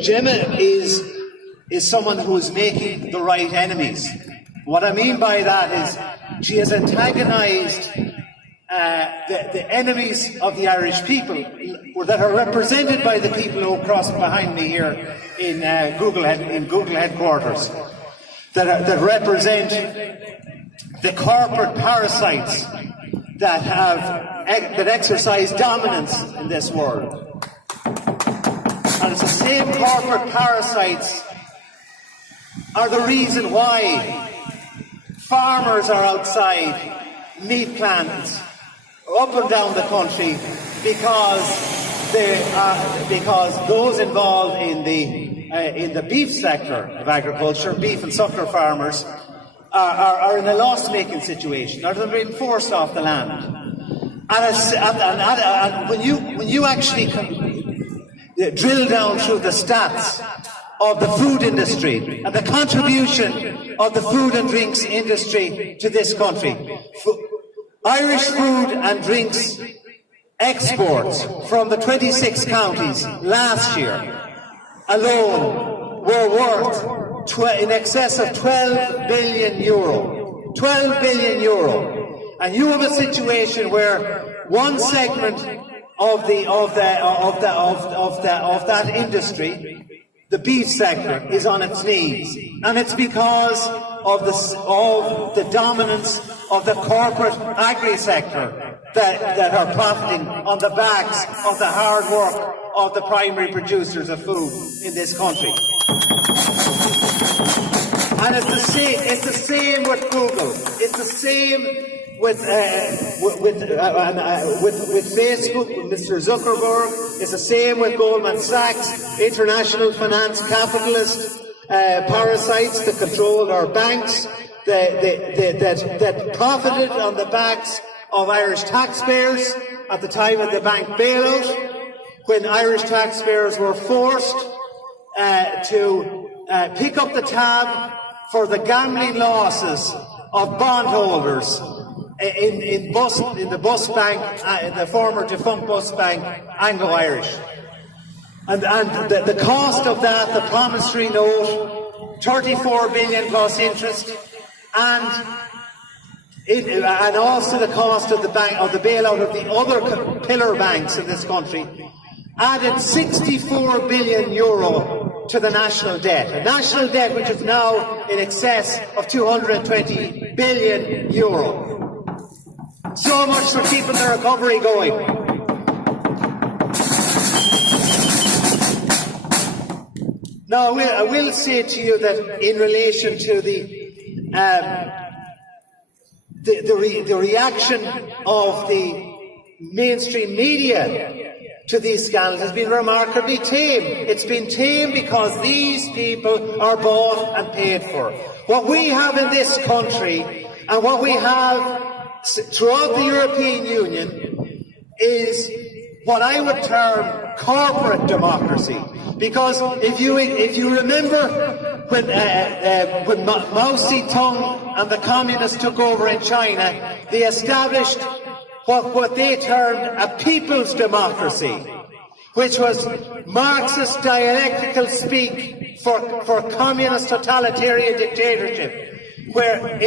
Gemma is someone who is making the right enemies. What I mean by that is she has antagonised the enemies of the Irish people that are represented by the people who are crossing behind me here in Google headquarters, that represent the corporate parasites that exercise dominance in this world. And it's the same corporate parasites are the reason why farmers are outside meat plants up and down the country, because those involved in the beef sector of agriculture, beef and suckler farmers, are in a loss-making situation, or they're being forced off the land. And when you actually drill down through the stats of the food industry and the contribution of the food and drinks industry to this country, Irish food and drinks exports from the 26 counties last year alone were worth in excess of €12 billion. €12 billion. And you have a situation where one segment of that industry, the beef sector, is on its knees, and it's because of the dominance of the corporate agri sector that are profiting on the backs of the hard work of the primary producers of food in this country. And it's the same with Google. It's the same with Facebook, with Mr. Zuckerberg. It's the same with Goldman Sachs, international finance capitalist parasites that control our banks, that profited on the backs of Irish taxpayers at the time of the bank bailout, when Irish taxpayers were forced to pick up the tab for the gambling losses of bondholders in the bus bank, the former defunct bus bank, Anglo-Irish. And the cost of that, the promissory note, 34 billion plus interest, and also the cost of the bailout of the other pillar banks in this country, added €64 billion to the national debt. A national debt which is now in excess of €220 billion. So much for keeping the recovery going. Now, I will say to you that in relation to the reaction of the mainstream media to these scandals has been remarkably tame. It's been tame because these people are bought and paid for. What we have in this country, and what we have throughout the European Union, is what I would term corporate democracy. Because if you remember when Mao Zedong and the communists took over in China, they established what they termed a people's democracy, which was Marxist dialectical speak for communist totalitarian dictatorship, where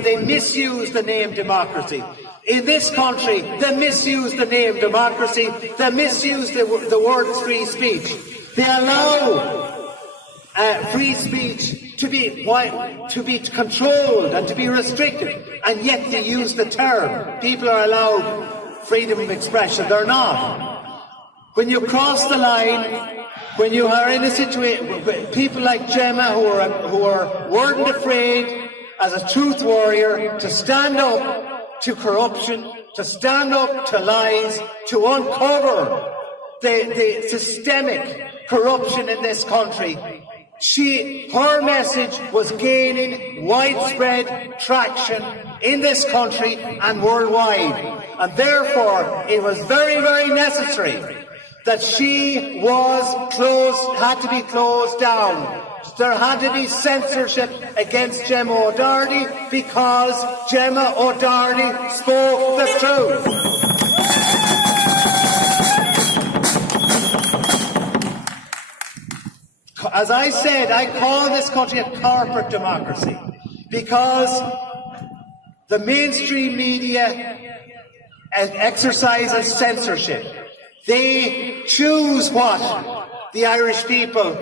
they misused the name democracy. In this country, they misuse the name democracy, they misuse the word free speech. They allow free speech to be controlled and to be restricted, and yet they use the term. People are allowed freedom of expression. They're not. When you cross the line, when you are in a situation, people like Gemma who are weren't afraid as a truth warrior to stand up to corruption, to stand up to lies, to uncover the systemic corruption in this country. Her message was gaining widespread traction in this country and worldwide. And therefore, it was very, very necessary that she had to be closed down. There had to be censorship against Gemma O'Doherty because Gemma O'Doherty spoke the truth. as I said, I call this country a corporate democracy because the mainstream media exercises censorship. They choose what the Irish people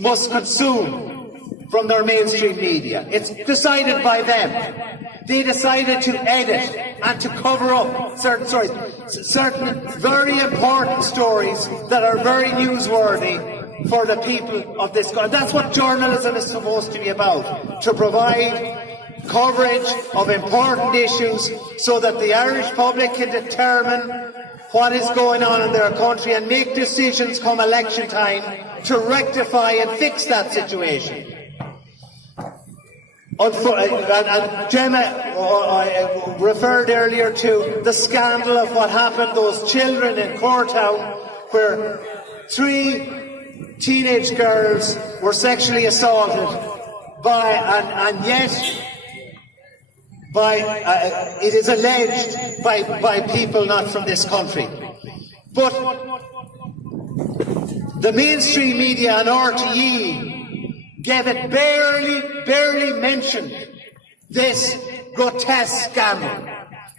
must consume from their mainstream media. It's decided by them. They decided to edit and to cover up certain very important stories that are very newsworthy for the people of this country. That's what journalism is supposed to be about, to provide coverage of important issues so that the Irish public can determine what is going on in their country and make decisions come election time to rectify and fix that situation. And Gemma referred earlier to the scandal of what happened, those children in Cortown, where 3 teenage girls were sexually assaulted and yet it is alleged by people not from this country. But the mainstream media and RTE gave it barely mentioned this grotesque scandal.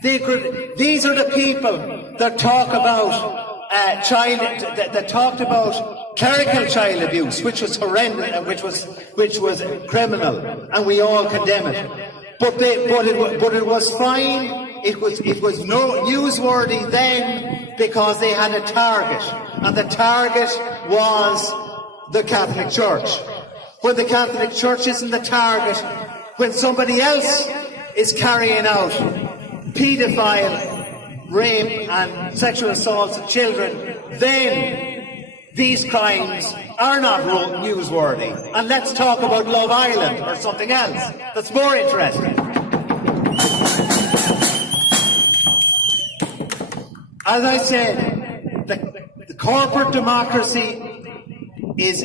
These are the people that talk about that talked about clerical child abuse, which was horrendous, which was criminal, and we all condemn it. But it was fine. It was no newsworthy then because they had a target, and the target was the Catholic Church. When the Catholic Church isn't the target, when somebody else is carrying out paedophile, rape and sexual assaults of children, then these crimes are not newsworthy. And let's talk about Love Island or something else that's more interesting. As I said, the corporate democracy is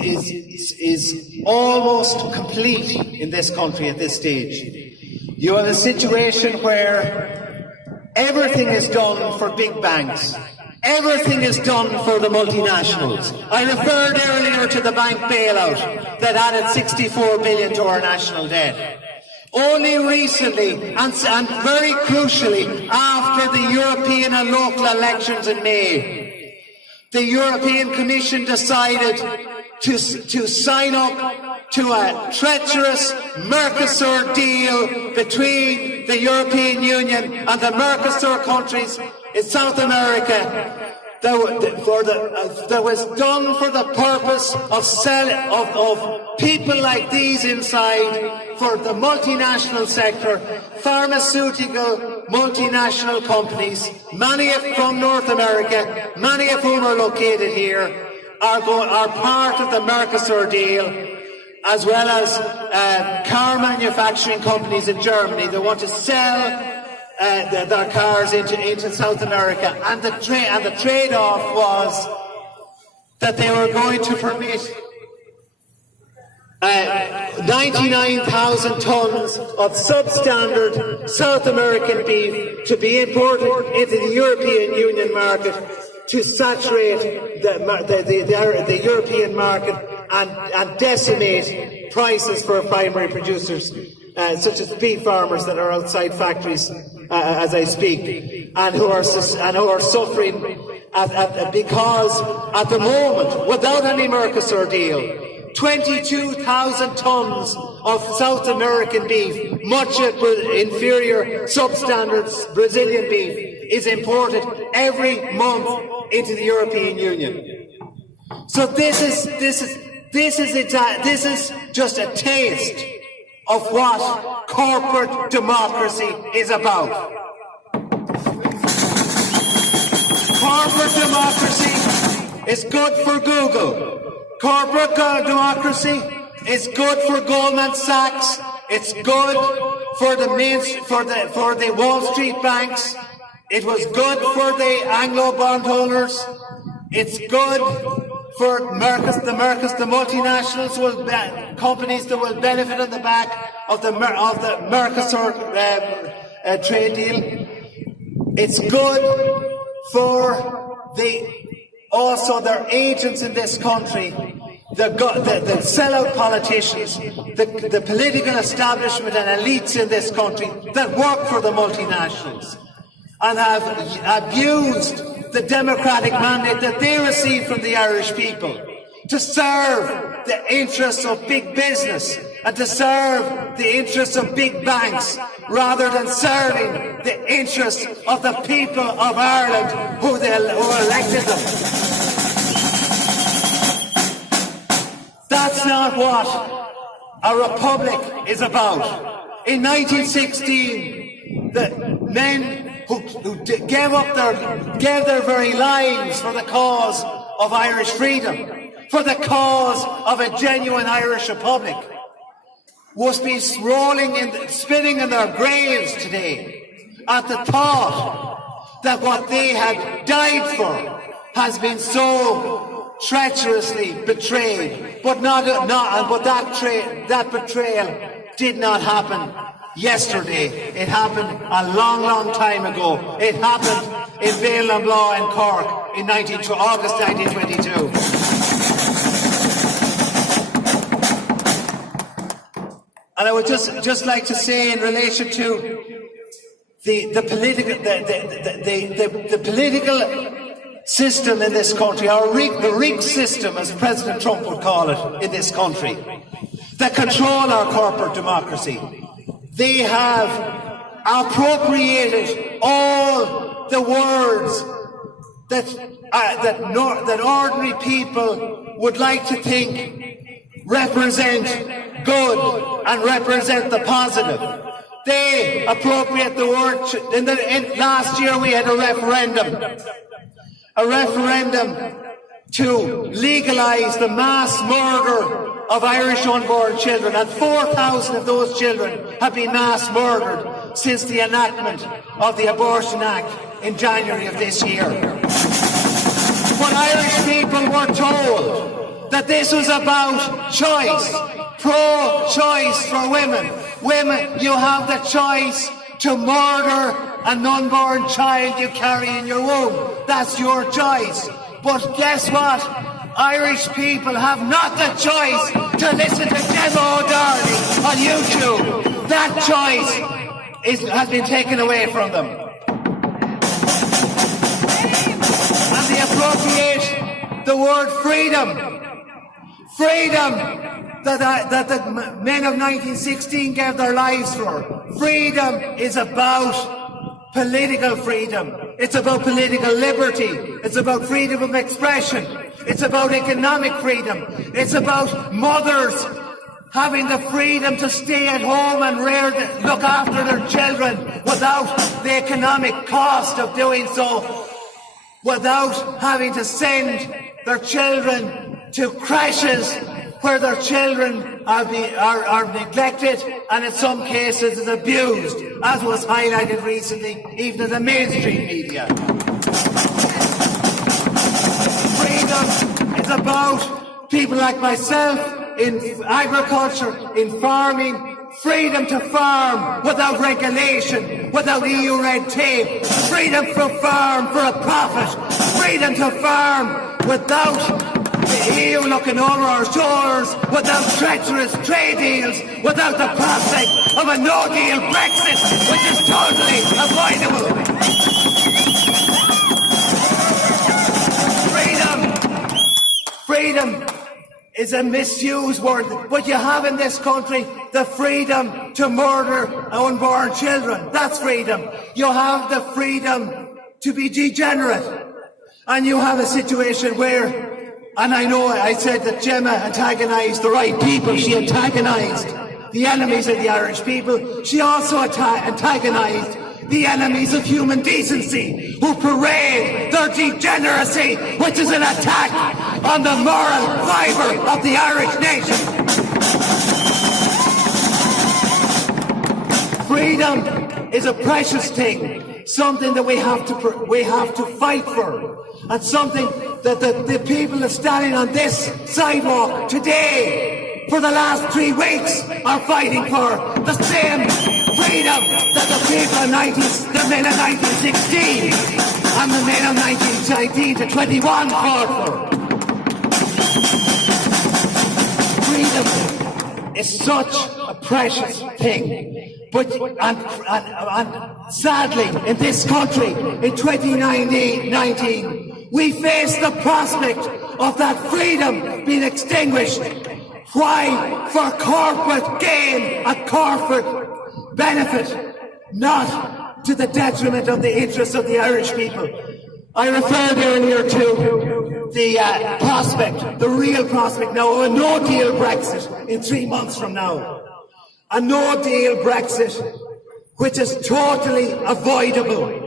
almost complete in this country at this stage. You have a situation where everything is done for big banks. Everything is done for the multinationals. I referred earlier to the bank bailout that added 64 billion to our national debt. Only recently, and very crucially, after the European and local elections in May, the European Commission decided to sign up to a treacherous Mercosur deal between the European Union and the Mercosur countries in South America that was done for the purpose of people like these inside, for the multinational sector, pharmaceutical multinational companies, many from North America, many of whom are located here, are part of the Mercosur deal, as well as car manufacturing companies in Germany that want to sell their cars into South America, and the trade-off was that they were going to permit 99,000 tons of substandard South American beef to be imported into the European Union market to saturate the European market and decimate prices for primary producers, such as beef farmers that are outside factories as I speak, and who are suffering because at the moment, without any Mercosur deal, 22,000 tons of South American beef, much inferior substandard Brazilian beef, is imported every month into the European Union. So this is just a taste of what corporate democracy is about. Corporate democracy is good for Google. Corporate democracy is good for Goldman Sachs. It's good for the Wall Street banks. It was good for the Anglo bondholders. It's good for the multinationals, companies that will benefit on the back of the Mercosur trade deal. It's good for also their agents in this country the sellout politicians, the political establishment and elites in this country that work for the multinationals and have abused the democratic mandate that they received from the Irish people to serve the interests of big business and to serve the interests of big banks rather than serving the interests of the people of Ireland who elected them. That's not what a republic is about. In 1916, the men who gave their very lives for the cause of Irish freedom, for the cause of a genuine Irish republic, must be spinning in their graves today at the thought that what they had died for has been so treacherously betrayed, but that betrayal did not happen yesterday. It happened a long, long time ago. It happened in Bailnablaw in Cork in August 1922. And I would just like to say, in relation to the political system in this country, or the rigged system, as President Trump would call it, in this country, that control our corporate democracy. They have appropriated all the words that ordinary people would like to think represent good and represent the positive. They appropriate the word. Last year we had a referendum to legalise the mass murder of Irish unborn children, and 4,000 of those children have been mass murdered since the enactment of the Abortion Act in January of this year. But Irish people were told that this was about choice, pro-choice for women. Women, you have the choice to murder an unborn child you carry in your womb. That's your choice. But guess what? Irish people have not the choice to listen to Gemma O'Doherty on YouTube. That choice has been taken away from them. And they appropriate the word freedom. Freedom that the men of 1916 gave their lives for. Freedom is about political freedom. It's about political liberty. It's about freedom of expression. It's about economic freedom. It's about mothers having the freedom to stay at home and look after their children without the economic cost of doing so, without having to send their children to crashes where their children are neglected and in some cases is abused, as was highlighted recently even in the mainstream media. Freedom is about people like myself in agriculture, in farming, freedom to farm without regulation, without EU red tape, freedom to farm for a profit, freedom to farm without the EU looking over our shoulders, without treacherous trade deals, without the prospect of a no-deal Brexit, which is totally avoidable. Freedom is a misused word, but you have in this country the freedom to murder unborn children. That's freedom. You have the freedom to be degenerate. And you have a situation where, and I know I said that Gemma antagonised the right people. She antagonised the enemies of the Irish people. She also antagonised the enemies of human decency, who parade their degeneracy, which is an attack on the moral fibre of the Irish nation. Freedom is a precious thing, something that we have to fight for, and something that the people are standing on this sidewalk today for the last 3 weeks are fighting for. The same freedom that the people of the men of 1916 and the men of 1919 to 21 fought for. is such a precious thing. But and sadly, in this country, in 2019, we face the prospect of that freedom being extinguished. Why? For corporate gain and corporate benefit, not to the detriment of the interests of the Irish people. I referred earlier to the prospect, the real prospect now of a no-deal Brexit in 3 months from now. A no-deal Brexit which is totally avoidable.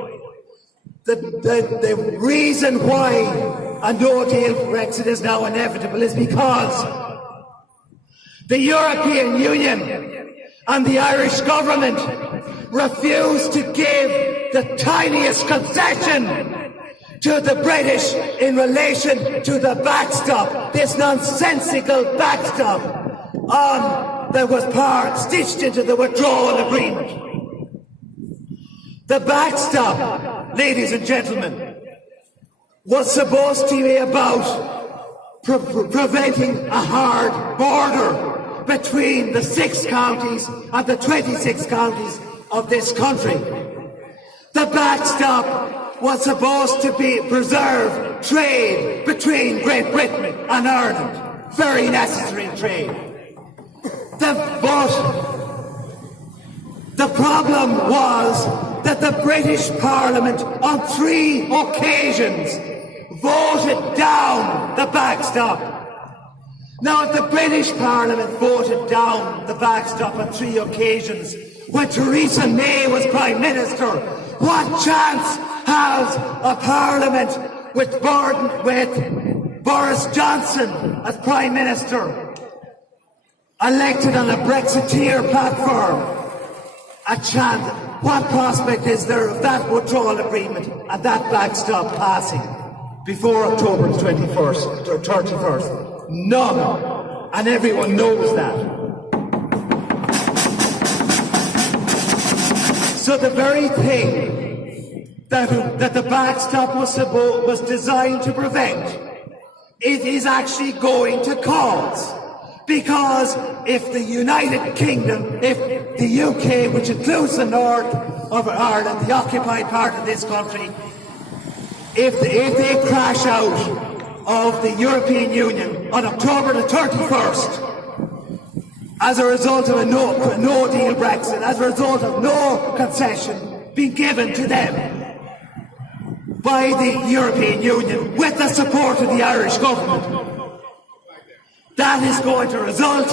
The reason why a no-deal Brexit is now inevitable is because the European Union and the Irish government refuse to give the tiniest concession to the British in relation to the backstop, this nonsensical backstop that was stitched into the withdrawal agreement. The backstop, ladies and gentlemen, was supposed to be about preventing a hard border between the 6 counties and the 26 counties of this country. The backstop was supposed to preserve trade between Great Britain and Ireland. Very necessary trade. But the problem was that the British Parliament on 3 occasions voted down the backstop. Now, if the British Parliament voted down the backstop on 3 occasions when Theresa May was Prime Minister, what chance has a Parliament with Boris Johnson as Prime Minister, elected on a Brexiteer platform? A chance. What prospect is there of that withdrawal agreement and that backstop passing before October 21st or 31st? None. And everyone knows that. So the very thing that the backstop was designed to prevent, it is actually going to cause. Because if the United Kingdom, if the UK, which includes the north of Ireland, the occupied part of this country, if they crash out of the European Union on October the 31st, as a result of a no-deal Brexit, as a result of no concession being given to them by the European Union with the support of the Irish government, that is going to result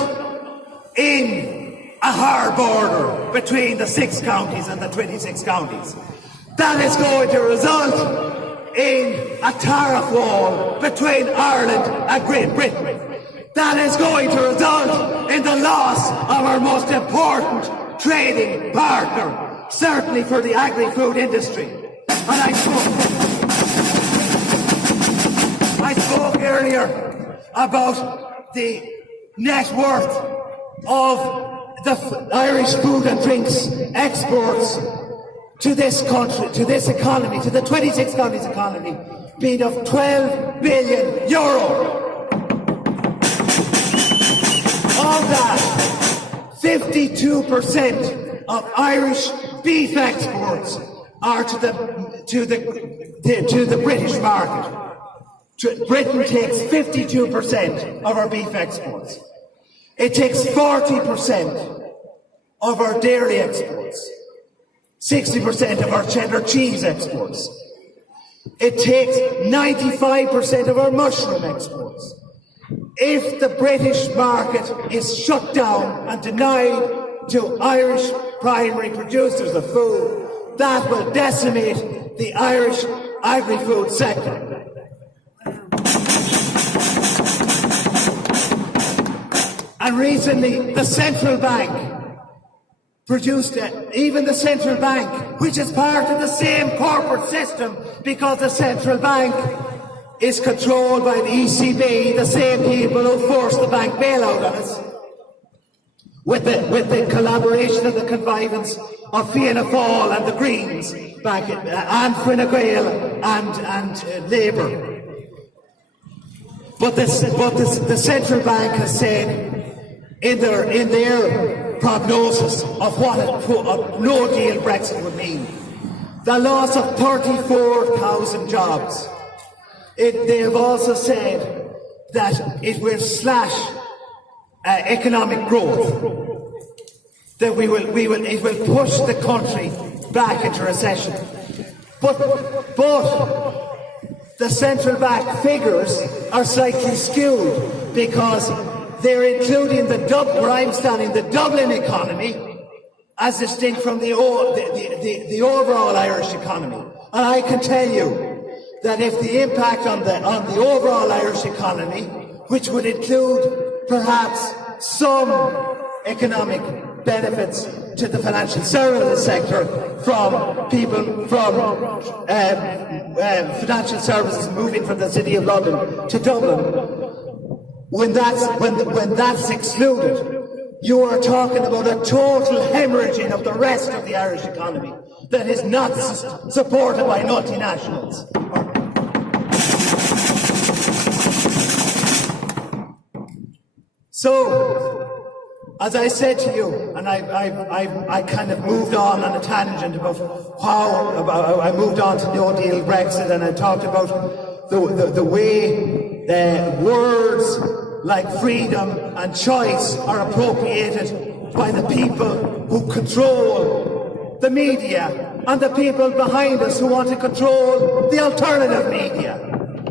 in a hard border between the 6 counties and the 26 counties. That is going to result in a tariff wall between Ireland and Great Britain. That is going to result in the loss of our most important trading partner, certainly for the agri-food industry. And I spoke earlier about the net worth of the Irish food and drinks exports to this country, to this economy, to the 26 counties economy, being of €12 billion. Of that, 52% of Irish beef exports are to the British market. Britain takes 52% of our beef exports. It takes 40% of our dairy exports, 60% of our cheddar cheese exports. It takes 95% of our mushroom exports. If the British market is shut down and denied to Irish primary producers of food, that will decimate the Irish agri-food sector. And recently, the central bank produced even the central bank, which is part of the same corporate system, because the central bank is controlled by the ECB, the same people who forced the bank bailout on us, with the collaboration and the connivance of Fianna Fáil and the Greens back and Fine Gael and Labour. But the central bank has said in their prognosis of what a no-deal Brexit would mean. The loss of 34,000 jobs. They have also said that it will slash economic growth. That it will push the country back into recession. But the central bank figures are slightly skewed because they're including where I'm standing, the Dublin economy as distinct from the overall Irish economy. And I can tell you that if the impact on the overall Irish economy, which would include perhaps some economic benefits to the financial services sector from people from financial services moving from the City of London to Dublin, when that's excluded, you are talking about a total hemorrhaging of the rest of the Irish economy that is not supported by multinationals. So, as I said to you, and I kind of moved on a tangent about I moved on to no deal Brexit, and I talked about the way words like freedom and choice are appropriated by the people who control the media and the people behind us who want to control the alternative media.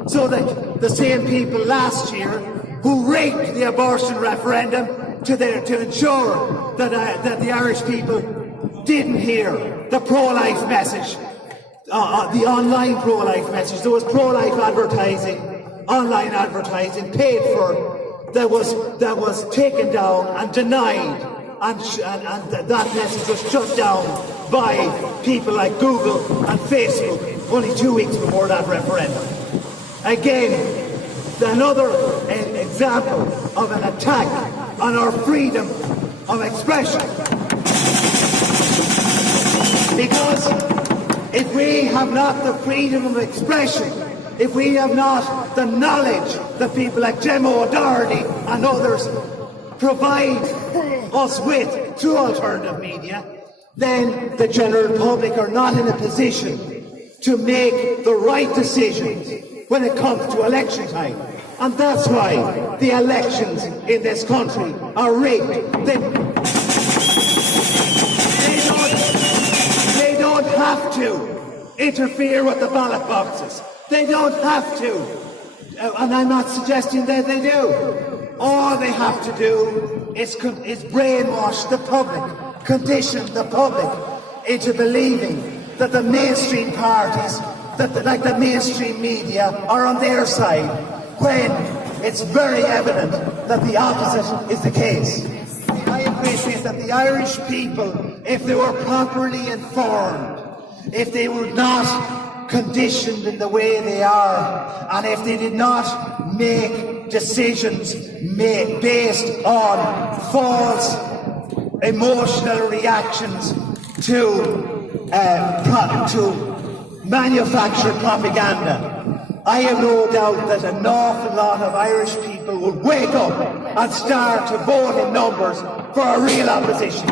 So that the same people last year who rigged the abortion referendum to ensure that the Irish people didn't hear the pro-life message, the online pro-life message. There was pro-life advertising, online advertising paid for, that was taken down and denied, and that message was shut down by people like Google and Facebook only 2 weeks before that referendum. Again, another example of an attack on our freedom of expression. Because if we have not the freedom of expression, if we have not the knowledge that people like Gemma O'Doherty and others provide us with through alternative media, then the general public are not in a position to make the right decisions when it comes to election time. And that's why the elections in this country are rigged. They don't have to interfere with the ballot boxes. They don't have to. And I'm not suggesting that they do. All they have to do is brainwash the public, condition the public into believing that the mainstream parties, like the mainstream media, are on their side, when it's very evident that the opposite is the case. The Irish is that the Irish people, if they were properly informed, if they were not conditioned in the way they are, and if they did not make decisions based on false emotional reactions to manufactured propaganda, I have no doubt that an awful lot of Irish people will wake up and start to vote in numbers for a real opposition.